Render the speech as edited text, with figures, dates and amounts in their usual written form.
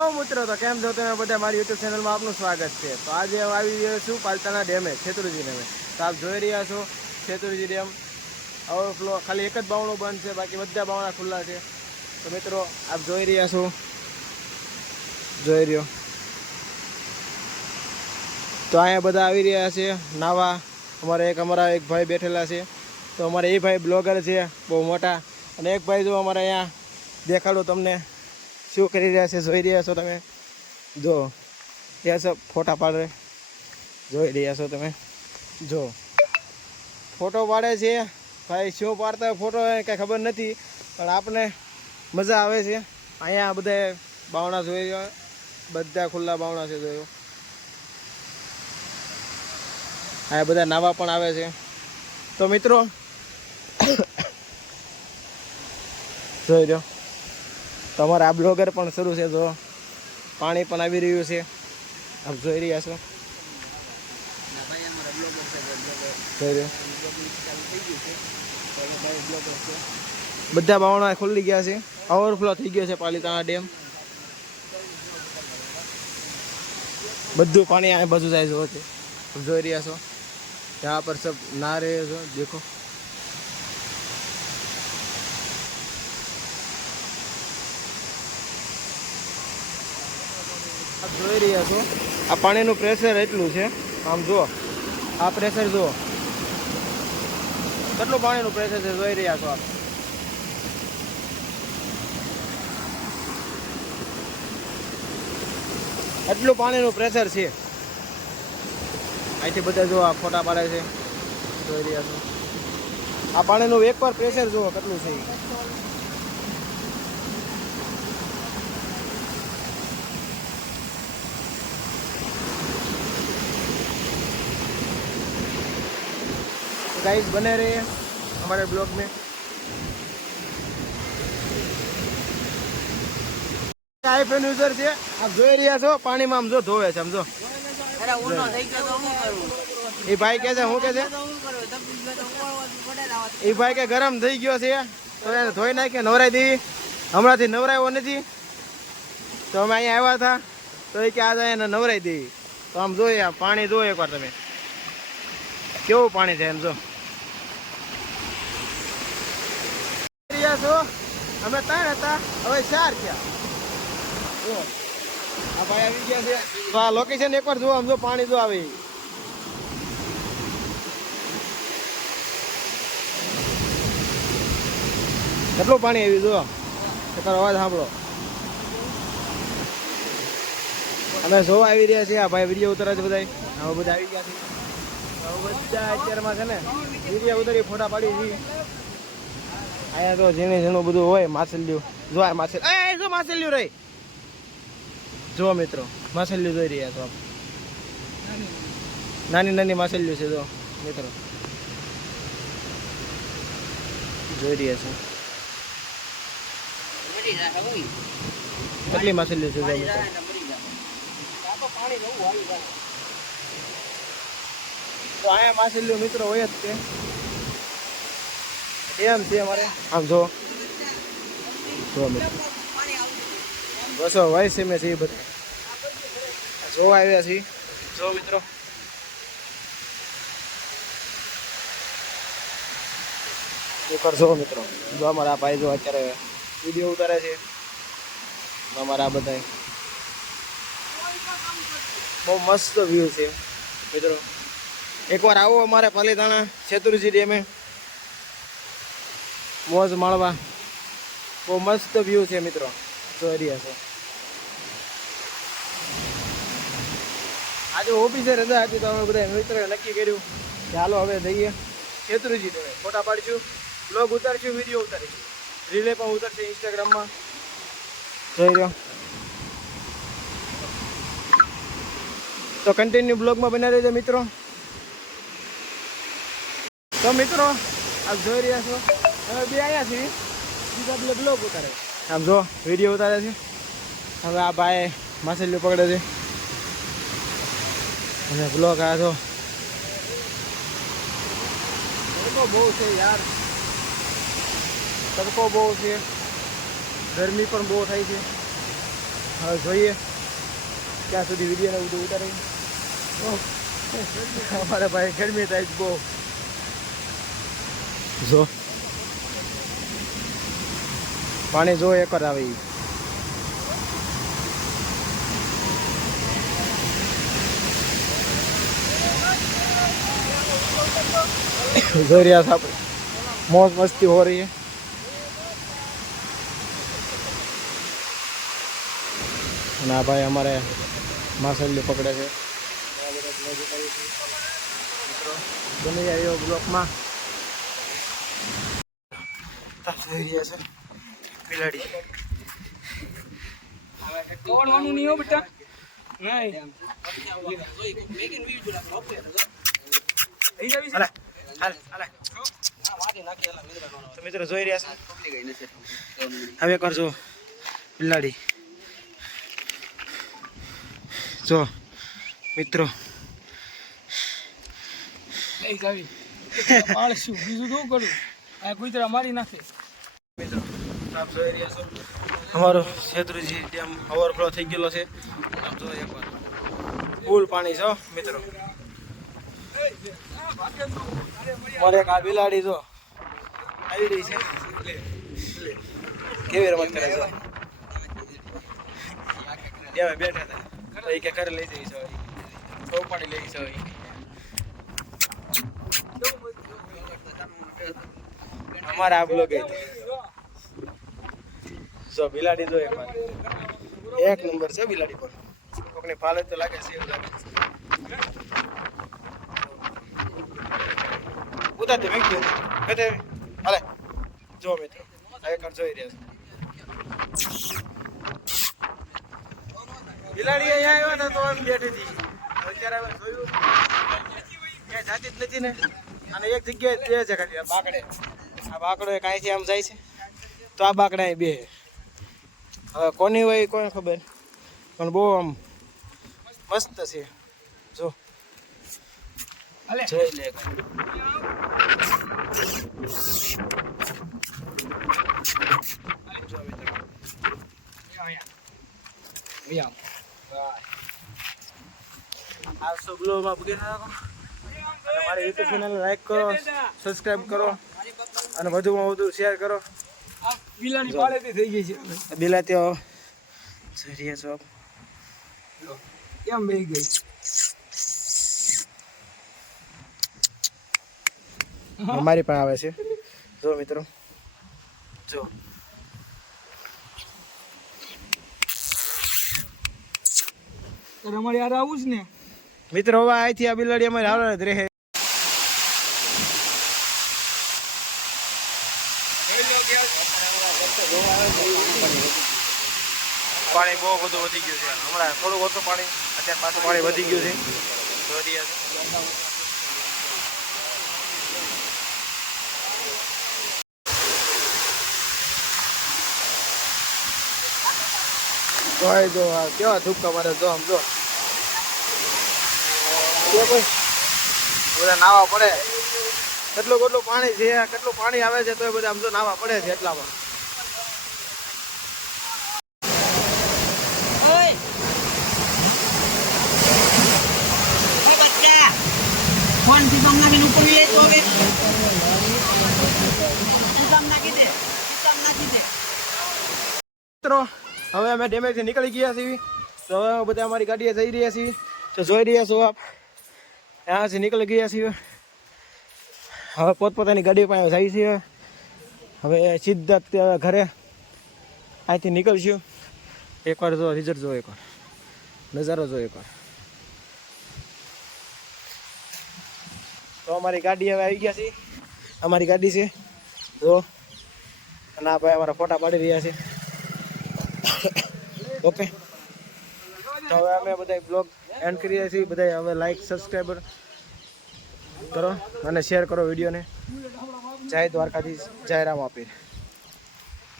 મિત્રો તો કેમ છો તમે બધા? મારી યુટ્યુબ ચેનલમાં આપનું સ્વાગત છે। તો આજે હું આવી રહ્યો છું પાલતાના ડેમે, છેતરુજી ડેમે। તો આપ જોઈ રહ્યા છો છેતરુજી ડેમ ઓવરફ્લો, ખાલી એક જ બાવણું બંધ છે, બાકી બધા બાવણા ખુલ્લા છે। તો મિત્રો આપ જોઈ રહ્યા છો, જોઈ રહ્યો તો અહીંયા બધા આવી રહ્યા છે નાવા। અમારા એક ભાઈ બેઠેલા છે। તો અમારે એ ભાઈ બ્લોગર છે બહુ મોટા, અને એક ભાઈ જો અમારે અહીંયા દેખાડો તમને શું કરી રહ્યા છે, જોઈ રહ્યા છો તમે। જો એ સબ ફોટા પાડે, જોઈ રહ્યા છો તમે। જો ફોટો પાડે છે ભાઈ, શું પાડતા હોય ફોટો કાંઈ ખબર નથી, પણ આપણે મજા આવે છે। અહીંયા બધા બાવણા જોઈ રહ્યા, બધા ખુલ્લા બાવણા છે જોયું। અહીંયા બધા નાવા પણ આવે છે। તો મિત્રો જોઈ રહ્યો તમારે આ બ્લોગર પણ શરૂ છે। જો પાણી પણ આવી રહ્યું છે, આપ જોઈ રહ્યા છો। બધા બાવણા ખુલ્લી ગયા છે, ઓવરફ્લો થઈ ગયો છે પાલીતાણા ડેમ। બધું પાણી આ બાજુ જાય છે, જોઈ રહ્યા છો। यहाँ पर सब नहा रहे हो, देखो। આપ જોઈ રહ્યા છો આ પાણીનું પ્રેશર એટલું છે, આમ જો આ પ્રેશર જો કેટલું પાણીનું પ્રેશર છે, જોઈ રહ્યા છો આપ। એટલું પાણીનું પ્રેશર છે। અહીંથી બધા જો આ ફોટા પાડે છે, જોઈ રહ્યા છો। આ પાણીનું એકવાર પ્રેશર જુઓ કેટલું છે। गाइस बने रहिए हमारे ब्लॉग में। आईफोन यूजर છે, આપ જોઈ રહ્યા છો પાણીમાં આમ જો ધોવે છે, આમ જો। એ ભાઈ કે છે હું કે છે એ ભાઈ કે ગરમ થઈ ગયો છે, તો એને ધોઈ નાખી નવરાઈ દી। હમણાંથી નવરાયો નથી, તો અમે અહીંયા આવ્યા હતા, તો એ કે આજે એને નવરાઈ દઈ। તો આમ જોઈએ, આમ પાણી જો એકવાર તમે કેવું પાણી છે, એમ જો। અમે 3 હતા, હવે 4 થયા। આ ભાઈ આવી ગયા છે, તો આ લોકેશન એકવાર જુઓ, આમ જો પાણી જો આવે, કેટલું પાણી આવ્યું જો, એકવાર અવાજ સાંભળો। અમે જોવા આવી રહ્યા છીએ, આ ભાઈ વિડીયો ઉતારે છે બધા, હવે બધા આવી ગયા છે। બધા અત્યારમાં છે ને વિડીયો ઉતારી ફોટા પાડી છે। અહીંયા તો ઝીણી ઝીણું બધું હોય, માછલીઓ જો, આ માછલી જો માછલીઓ રહી, જો મિત્રો માછલીઓ જોઈ રહ્યા છો આપ, નાની નાની માછલીઓ છે જો મિત્રો, જોઈ રહ્યા છો કેટલી માછલીઓ છે જો મિત્રો। તો અહીંયા માછલીઓ મિત્રો હોય જ છે, એમ છે અમારે। આમ જો મિત્રો બસો વાઈસ એમ છે, એ બધા જોવા આવ્યા છીએ, જો મિત્રો। જો મિત્રો, જો અમારા ભાઈ જો અત્યારે વિડીયો ઉતારે છે, અમારા બધા બહુ મસ્ત વ્યૂ છે મિત્રો। એકવાર આવો અમારે પાલીતાણા છેતરુજી ડેમે મોજ માણવા, બહુ મસ્ત વ્યૂ છે મિત્રો, જોઈ રહ્યા છો। આજે ઓફિસે રજા હતી, તો અમે બધા મિત્રોએ નક્કી કર્યું કે હાલો હવે જઈએ છેતરુજી ડેમે, ફોટા પાડીશું, બ્લોગ ઉતારીશું, વિડીયો ઉતારીશું, રીલે પણ ઉતારશે ઇન્સ્ટાગ્રામમાં, જોઈ રહ્યો। તો કન્ટિન્યુ બ્લોગમાં બના રહેજો મિત્રો। તો મિત્રો આપ જોઈ રહ્યા છો, હવે બે આવ્યા છીએ, બીજા બે બ્લોગ ઉતારે, આમ જો વિડીયો ઉતારે છે। હવે આ ભાઈ માછલીઓ પકડે છે, અને બ્લોગ આવ્યા છો। તડકો બહુ છે યાર, તડકો બહુ છે, ગરમી પણ બહુ થાય છે। હવે જોઈએ ક્યાં સુધી વિડીયોને બધું ઉતારી. અમારે ભાઈ ગરમી થાય બહુ. જો પાણી જો એક જ આવે ઈ. જોઈ રહ્યા છો આપણે મોજ મસ્તી હો રહી है. અને આ ભાઈ અમારે માછલી પકડે છે. બની આવ્યો બ્લોકમાં જોઈ રહ્યા છે બિલાડી. કોણવાનું નહીં હો બેટા નહીં હાલે હાલે હાલે. તો મિત્રો જોઈ રહ્યા છે હવે કરજો બિલાડી. જો મિત્રો પાળશું બીજું શું કરું આ કુતરા મારી નાખે. મિત્રો આપ જોઈ રહ્યા છો અમારો શેત્રુજી ડેમ ઓવરફ્લો થઈ ગયેલો છે. આપ જો એકવાર ફૂલ પાણી છે મિત્રો. મારે એક આ બિલાડી જો આવી રહી છે કેવી રમત કરે છે. ડેમે બેઠા હતા તો એ કે ઘરે લઈ જઈ છે તો પાણી લઈ છે. અમારા આ બ્લોગ જો બિલાડી જો એકવાર એક નંબર છે બિલાડી પર. કોકને ફાલે તો લાગે છે એવું લાગે છે. ઉતારતે મેં કીધું કતે હાલે જો મિત્રો હવે કર જોઈ રહ્યા છે બિલાડી અહીંયા આવ્યા હતા તો આમ બેઠી હતી. અત્યારે હવે જોયું ક્યાં જાતી જ નથી ને. અને એક જગ્યાએ બે છે ખાલી બાકડે. આ બાકડો એક અહીંથી આમ જાય છે તો આ બાકડા અહીં બે. હવે કોની હોય કોઈ ખબર પણ બહુ આમ મસ્ત છે. જો જોઈ લે મારી યુટ્યુબ ચેનલ લાઈક કરો, સબસ્ક્રાઈબ કરો અને વધુમાં વધુ શેર કરો. બિલાડી પાળેથી થઈ ગઈ છે બિલાતીઓ જોઈ રહ્યા છો કેમ બેહી ગઈ. અમારી પણ આવે છે જો મિત્રો. જો અમારે યાર આવું જ ને મિત્રો. હવે અહીંથી આ બિલાડી અમારી હાલ જ રહે. પાણી બહુ બધું વધી ગયું છે હમણાં. થોડું ઓછું પાણી અત્યારે પાછું પાણી વધી ગયું છે. જોઈ જો આ કેવા ધૂપકા મારે જો આમ જો બધા નાવા પડે. કેટલું પાણી છે કેટલું પાણી આવે છે તો એ બધા આમ જો નાવા પડે છે એટલામાં. મિત્રો હવે અમે ડેમેજથી નીકળી ગયા છીએ. તો હવે બધા અમારી ગાડીએ જઈ રહ્યા છીએ. તો જોઈ રહ્યા છો આપ ત્યાંથી નીકળી ગયા છીએ. હવે પોતપોતાની ગાડી પાસે જાય છે. હવે સીધા ઘરે અહીંથી નીકળશું. એકવાર જો રિઝલ્ટ જો, એકવાર નજારો જો એકવાર. તો અમારી ગાડી હવે આવી ગયા છે. અમારી ગાડી છે જો. અને આ ભાઈ અમારા ફોટા પાડી રહ્યા છે. ઓકે તો હવે અમે બધા બ્લોગ એન્ડ કરીએ છીએ. બધા હવે લાઈક સબસ્ક્રાઈબર કરો અને શેર કરો વિડીયોને. જય દ્વારકાધીશ, જય રામ આપીર.